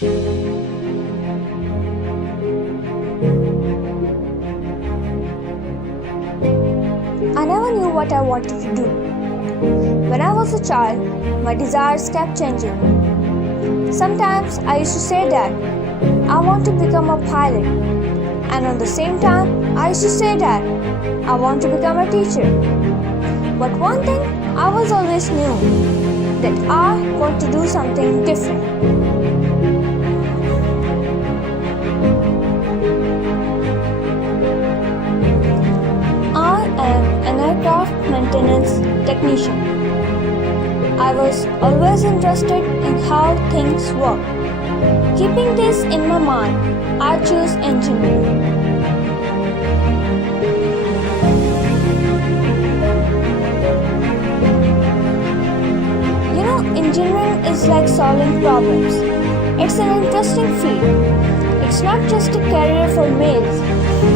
I never knew what I wanted to do. When I was a child, my desires kept changing. Sometimes I used to say that I want to become a pilot, and at the same time, I used to say that I want to become a teacher. But one thing I was always knew, that I want to do something different. I am an aircraft maintenance technician. I was always interested in how things work. Keeping this in my mind, I chose engineering. Engineering is like solving problems. It's an interesting field. It's not just a career for males.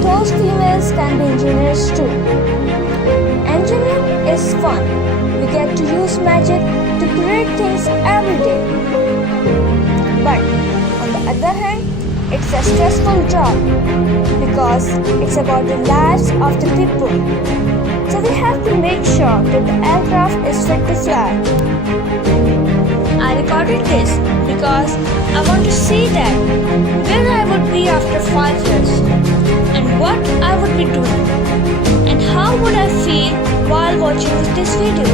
Those females can be engineers too. Engineering is fun. We get to use magic to create things every day. But on the other hand, it's a stressful job because it's about the lives of the people. So we have to make sure that the aircraft is fit to fly. I recorded this because I want to see that where I would be after 5 years and what I would be doing and how would I feel while watching this video.